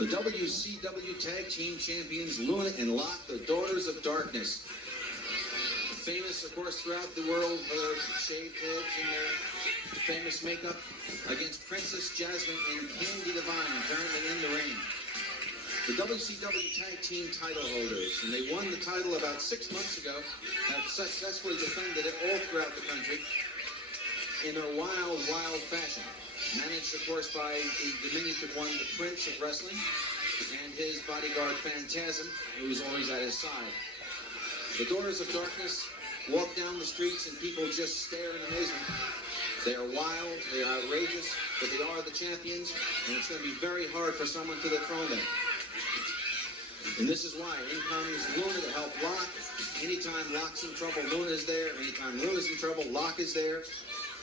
The WCW Tag Team Champions, Luna and Locke, the Daughters of Darkness. Famous, of course, throughout the world for their shaved heads and their famous makeup, against Princess Jasmine and Candy Divine, currently in the ring. The WCW Tag Team title holders, and they won the title about 6 months ago, have successfully defended it all throughout the country in their wild, wild fashion. Managed, of course, by the diminutive one, the Prince of Wrestling, and his bodyguard, Phantasm, who's always at his side. The Daughters of Darkness walk down the streets and people just stare in amazement. They are wild, they are outrageous, but they are the champions, and it's going to be very hard for someone to dethrone them. And this is why. In comes Luna to help Locke. Anytime Locke's in trouble, Luna is there. Anytime Luna's in trouble, Locke is there.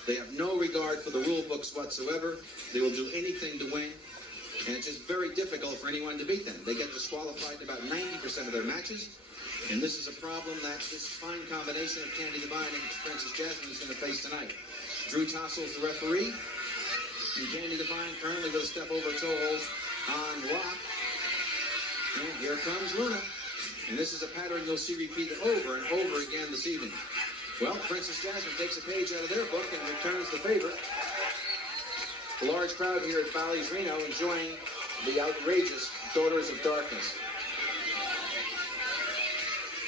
They have no regard for the rule books whatsoever. They will do anything to win. And it's just very difficult for anyone to beat them. They get disqualified in about 90% of their matches. And this is a problem that this fine combination of Candy Divine and Princess Jasmine is going to face tonight. Drew Tossel's the referee. And Candy Divine currently with a step over toe hold on Locke. And here comes Luna. And this is a pattern you'll see repeated over and over again this evening. Well, Princess Jasmine takes a page out of their book and returns the favor. A large crowd here at Bally's Reno enjoying the outrageous Daughters of Darkness.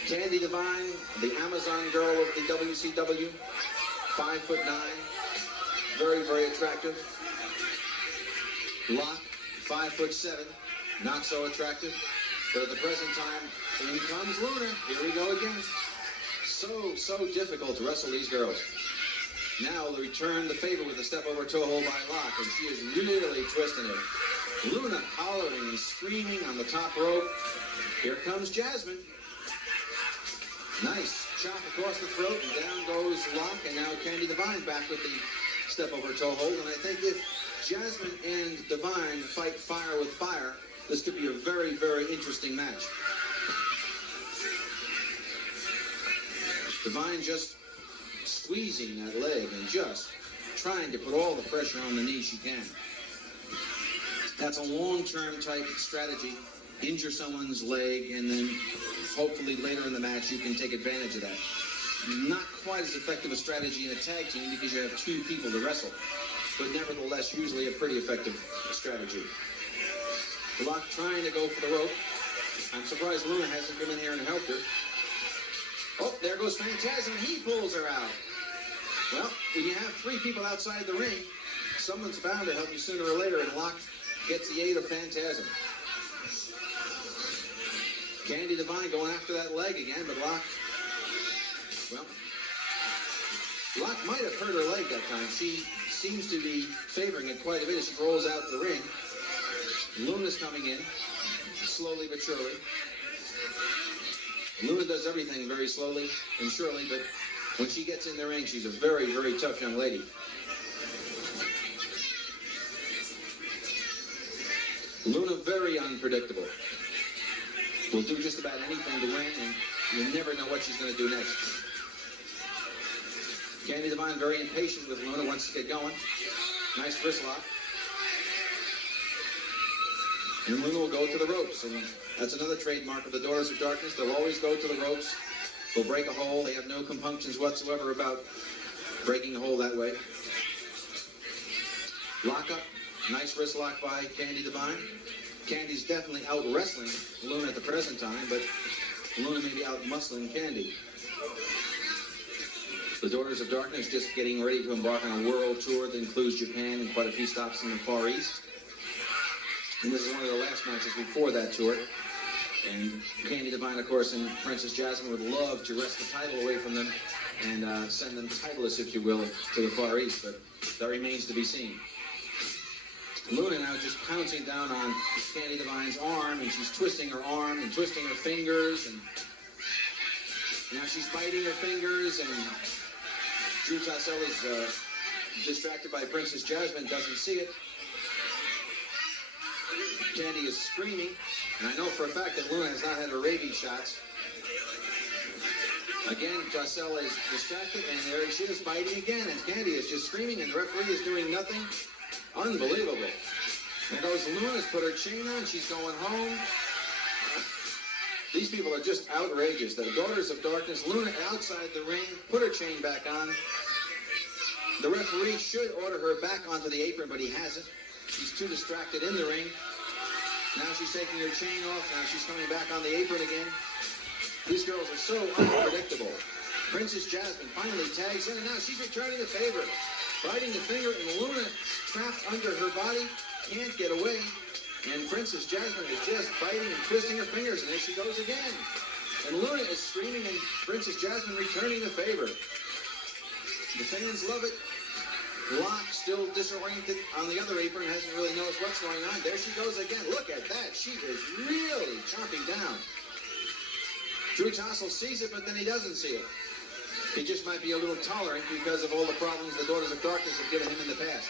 Candy Divine, the Amazon girl of the WCW, 5'9", very, very attractive. Locke, 5'7", not so attractive. But at the present time, in comes Luna. Here we go again. So difficult to wrestle these girls. Now they return the favor with a step over toe hold by Locke, and she is really twisting it. Luna hollering and screaming on the top rope. Here comes Jasmine. Nice chop across the throat, and down goes Locke, and now Candy Divine back with the step over toe hold. And I think if Jasmine and Divine fight fire with fire, this could be a very, very interesting match. Divine just squeezing that leg and just trying to put all the pressure on the knee she can. That's a long-term type strategy. Injure someone's leg, and then hopefully later in the match you can take advantage of that. Not quite as effective a strategy in a tag team because you have two people to wrestle, but nevertheless usually a pretty effective strategy. Locke trying to go for the rope. I'm surprised Luna hasn't come in here and helped her. Oh, there goes Phantasm, and he pulls her out. Well, when you have three people outside the ring, someone's bound to help you sooner or later, and Locke gets the aid of Phantasm. Candy Divine going after that leg again, but Locke might have hurt her leg that time. She seems to be favoring it quite a bit as she rolls out the ring. Luna's coming in, slowly but surely. Luna does everything very slowly and surely, but when she gets in the ring, she's a very, very tough young lady. Luna, very unpredictable. Will do just about anything to win, and you never know what she's going to do next. Candy Divine very impatient with Luna, wants to get going. Nice wrist lock. And Luna will go to the ropes, and that's another trademark of the Daughters of Darkness. They'll always go to the ropes. They'll break a hole. They have no compunctions whatsoever about breaking a hole that way. Lock up. Nice wrist lock by Candy Divine. Candy's definitely out wrestling Luna at the present time, but Luna may be out muscling Candy. The Daughters of Darkness just getting ready to embark on a world tour that includes Japan and quite a few stops in the Far East. And this is one of the last matches before that tour. And Candy Divine, of course, and Princess Jasmine would love to wrest the title away from them and send them titleless, if you will, to the Far East. But that remains to be seen. Luna now just pouncing down on Candy Divine's arm, and she's twisting her arm and twisting her fingers, and now she's biting her fingers, and Drew Tossell is distracted by Princess Jasmine, doesn't see it. Candy is screaming, and I know for a fact that Luna has not had her rabies shots. Again, Tossell is distracted, and there she is biting again, and Candy is just screaming, and the referee is doing nothing. Unbelievable. There goes Luna's put her chain on. She's going home. These people are just outrageous. The Daughters of Darkness. Luna outside the ring. Put her chain back on. The referee should order her back onto the apron, but he hasn't. She's too distracted in the ring. Now she's taking her chain off. Now she's coming back on the apron again. These girls are so unpredictable. Princess Jasmine finally tags in, and now she's returning the favor. Biting the finger, and Luna trapped under her body. Can't get away. And Princess Jasmine is just biting and twisting her fingers, and there she goes again. And Luna is screaming, and Princess Jasmine returning the favor. The fans love it. Locke, still disoriented on the other apron, hasn't really noticed what's going on. There she goes again. Look at that. She is really chomping down. Drew Tossel sees it, but then he doesn't see it. He just might be a little tolerant because of all the problems the Daughters of Darkness have given him in the past.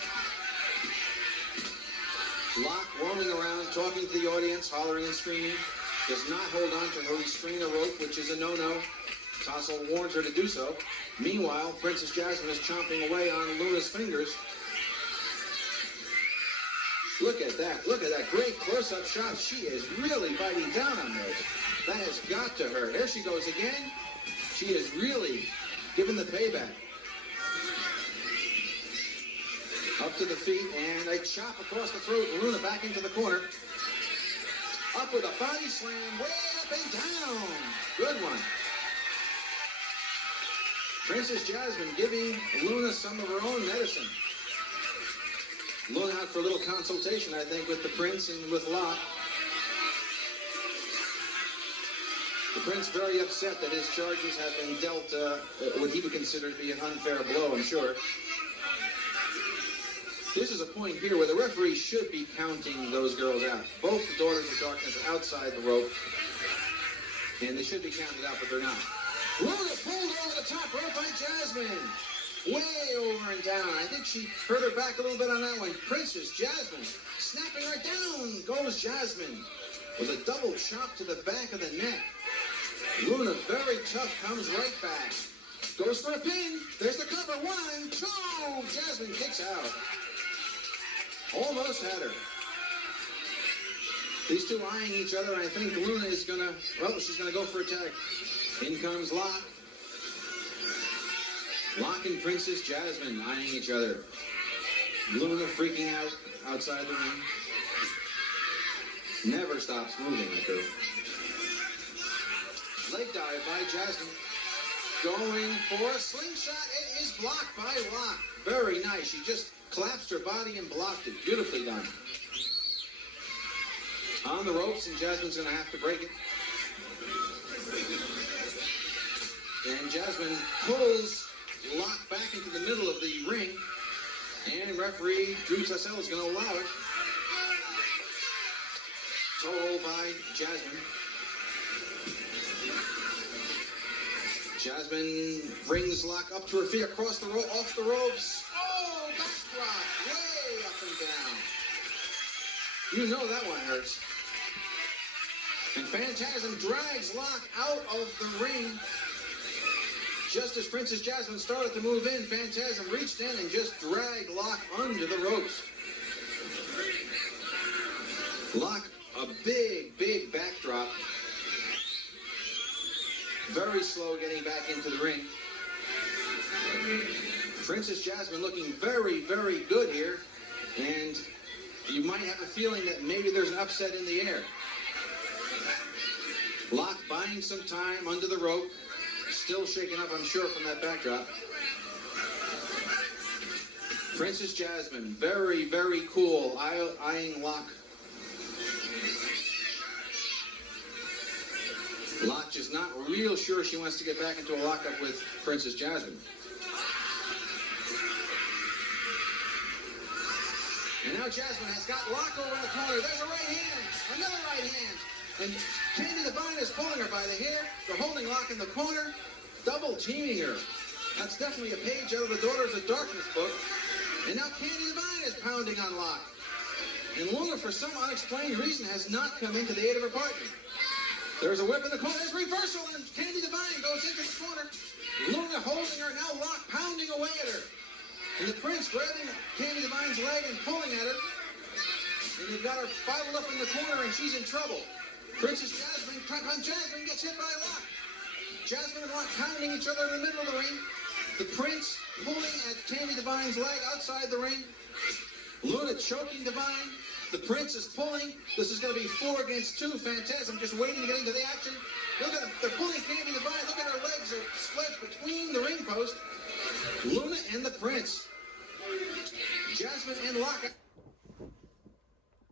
Locke roaming around, talking to the audience, hollering and screaming. Does not hold on to her restrainer rope, which is a no-no. Tossel warns her to do so. Meanwhile, Princess Jasmine is chomping away on Luna's fingers. Look at that. Look at that great close-up shot. She is really biting down on those. That has got to hurt. There she goes again. She is really giving the payback. Up to the feet, and a chop across the throat. Luna back into the corner. Up with a body slam, way up and down. Good one. Princess Jasmine giving Luna some of her own medicine. Luna out for a little consultation, I think, with the Prince and with Locke. The Prince very upset that his charges have been dealt what he would consider to be an unfair blow, I'm sure. This is a point here where the referee should be counting those girls out. Both the Daughters of Darkness are outside the rope, and they should be counted out, but they're not. Luna pulled over the top rope by Jasmine. Way over and down. I think she hurt her back a little bit on that one. Princess Jasmine snapping her down. Goes Jasmine with a double chop to the back of the neck. Luna, very tough, comes right back. Goes for a pin. There's the cover. 1, 2. Jasmine kicks out. Almost had her. These two eyeing each other. I think Luna is going to, well, she's going to go for a tag. In comes Locke. Locke and Princess Jasmine eyeing each other. Luna freaking out outside the ring. Never stops moving like her. Leg dive by Jasmine. Going for a slingshot. It is blocked by Locke. Very nice. She just collapsed her body and blocked it. Beautifully done. On the ropes, and Jasmine's going to have to break it. And Jasmine pulls Locke back into the middle of the ring. And referee Drew Tossel is going to allow it. Toe by Jasmine. Jasmine brings Locke up to her feet, across the rope, off the ropes. Oh, backdrop, way up and down. You know that one hurts. And Phantasm drags Locke out of the ring. Just as Princess Jasmine started to move in, Phantasm reached in and just dragged Locke under the ropes. Locke, a big, big backdrop. Very slow getting back into the ring. Princess Jasmine looking very, very good here. And you might have a feeling that maybe there's an upset in the air. Locke buying some time under the rope. Still shaken up, I'm sure, from that backdrop. Princess Jasmine, very, very cool, eyeing Locke. Locke is not real sure she wants to get back into a lockup with Princess Jasmine. And now Jasmine has got Locke over in the corner. There's a right hand, another right hand. And Candy Divine is pulling her by the hair. They're holding Locke in the corner, double teaming her. That's definitely a page out of the Daughters of Darkness book. And now Candy Divine is pounding on Locke. And Luna, for some unexplained reason, has not come into the aid of her partner. There's a whip in the corner. There's reversal, and Candy Divine goes into the corner. Luna holding her, now Locke pounding away at her. And the Prince grabbing Candy Divine's leg and pulling at her. And they've got her bottled up in the corner, and she's in trouble. Princess Jasmine, Jasmine gets hit by Locke. Jasmine and Locke pounding each other in the middle of the ring. The Prince pulling at Candy Divine's leg outside the ring. Luna choking Divine. The Prince is pulling. This is going to be 4 against 2. Phantasm just waiting to get into the action. Look at them. They're pulling Candy Divine. Look at her legs are sledged between the ring post. Luna and the Prince. Jasmine and Locke.